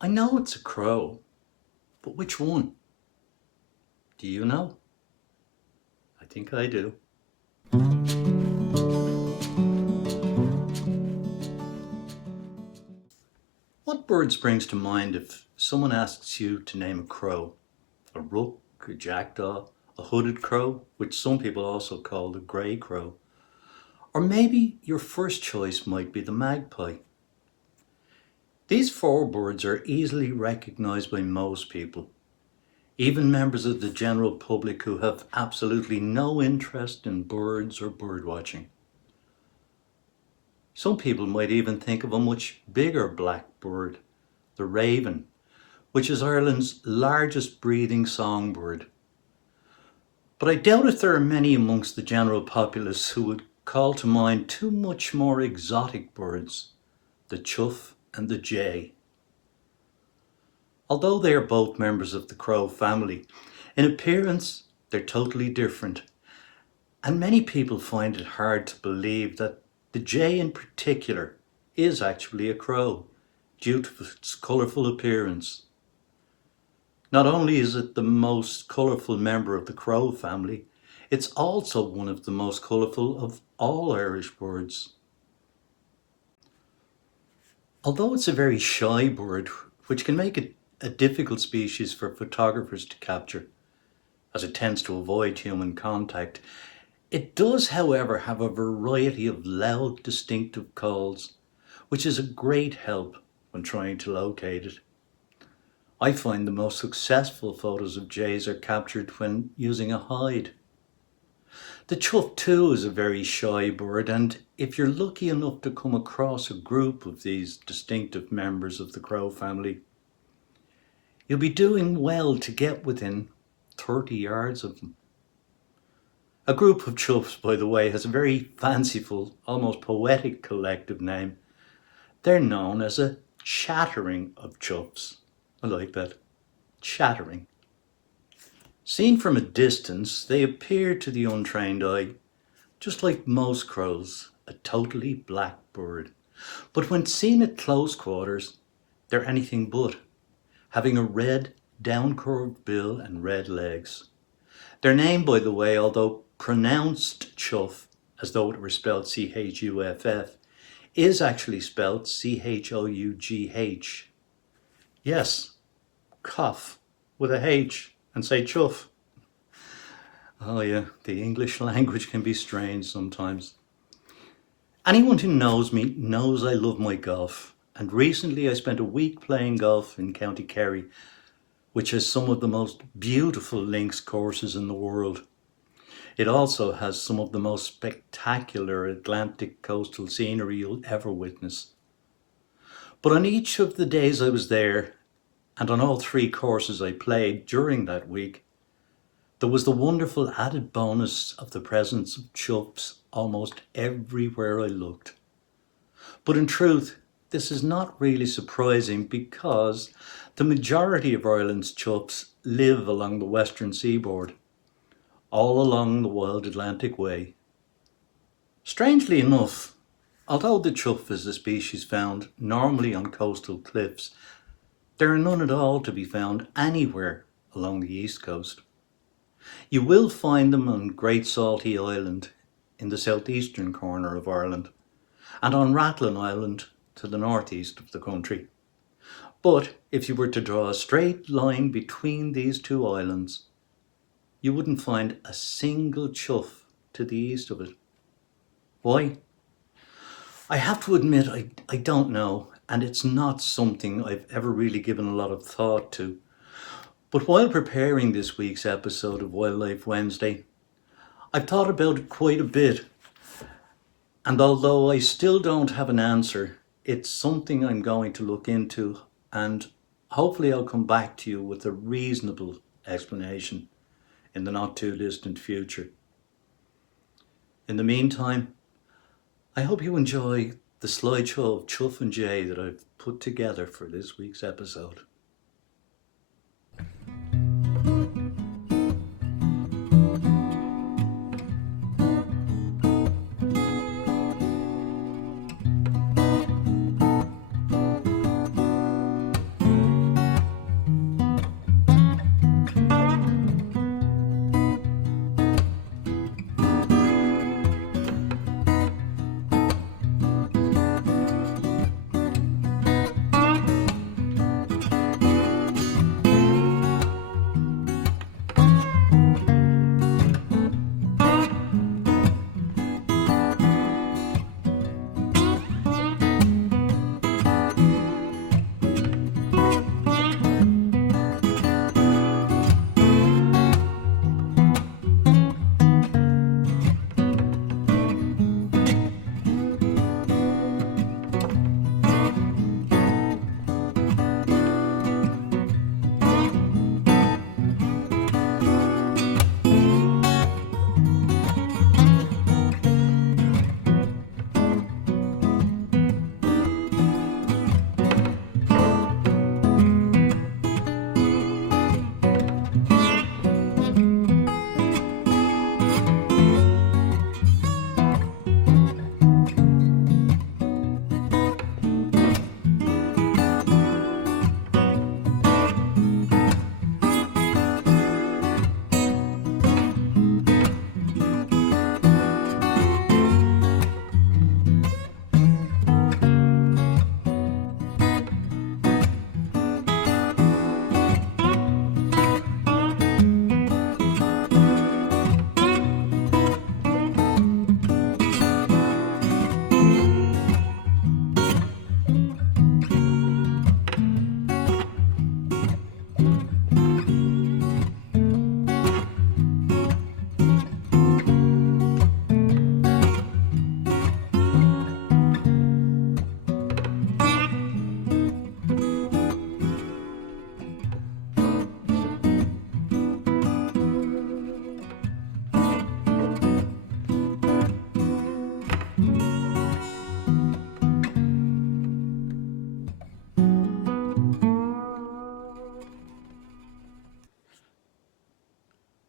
I know it's a crow, but which one? Do you know? I think I do. What bird springs to mind if someone asks you to name a crow? A rook, a jackdaw, a hooded crow, which some people also call the grey crow. Or maybe your first choice might be the magpie. These four birds are easily recognized by most people, even members of the general public who have absolutely no interest in birds or bird watching. Some people might even think of a much bigger black bird, the raven, which is Ireland's largest breeding songbird. But I doubt if there are many amongst the general populace who would call to mind two much more exotic birds, the chough and the jay. Although they are both members of the crow family, in appearance they're totally different, and many people find it hard to believe that the jay in particular is actually a crow due to its colourful appearance. Not only is it the most colourful member of the crow family, it's also one of the most colourful of all Irish birds. Although it's a very shy bird, which can make it a difficult species for photographers to capture, as it tends to avoid human contact, it does, however, have a variety of loud, distinctive calls, which is a great help when trying to locate it. I find the most successful photos of jays are captured when using a hide. The chough too is a very shy bird, and if you're lucky enough to come across a group of these distinctive members of the crow family, you'll be doing well to get within 30 yards of them. A group of choughs, by the way, has a very fanciful, almost poetic collective name. They're known as a chattering of choughs. I like that. Chattering. Seen from a distance, they appear to the untrained eye, just like most crows, a totally black bird. But when seen at close quarters, they're anything but, having a red, down-curved bill and red legs. Their name, by the way, although pronounced chough, as though it were spelled C-H-U-F-F, is actually spelled C-H-O-U-G-H. Yes, cough with a H and say chuff. Oh yeah, the English language can be strange sometimes. Anyone who knows me knows I love my golf, and recently I spent a week playing golf in County Kerry, which has some of the most beautiful links courses in the world. It also has some of the most spectacular Atlantic coastal scenery you'll ever witness. But on each of the days I was there, and on all three courses I played during that week, there was the wonderful added bonus of the presence of choughs almost everywhere I looked. But in truth, this is not really surprising because the majority of Ireland's choughs live along the western seaboard, all along the wild Atlantic Way. Strangely enough, although the chough is a species found normally on coastal cliffs, there are none at all to be found anywhere along the east coast. You will find them on Great Saltee Island in the southeastern corner of Ireland, and on Rathlin Island to the northeast of the country. But if you were to draw a straight line between these two islands, you wouldn't find a single chough to the east of it. Why? I have to admit I don't know, and it's not something I've ever really given a lot of thought to. But while preparing this week's episode of Wildlife Wednesday, I've thought about it quite a bit. And although I still don't have an answer, it's something I'm going to look into, and hopefully I'll come back to you with a reasonable explanation in the not too distant future. In the meantime, I hope you enjoy the slideshow of Chough and Jay that I've put together for this week's episode.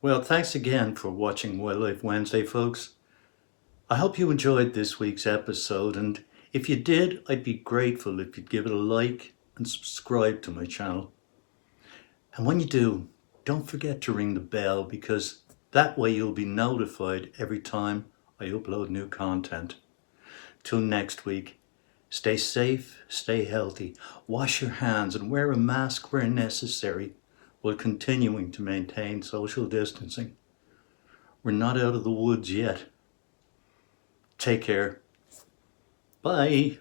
Well, thanks again for watching Wildlife Wednesday, folks. I hope you enjoyed this week's episode, and if you did, I'd be grateful if you'd give it a like and subscribe to my channel. And when you do, don't forget to ring the bell, because that way you'll be notified every time I upload new content. Till next week, stay safe, stay healthy, wash your hands and wear a mask where necessary while continuing to maintain social distancing. We're not out of the woods yet. Take care. Bye.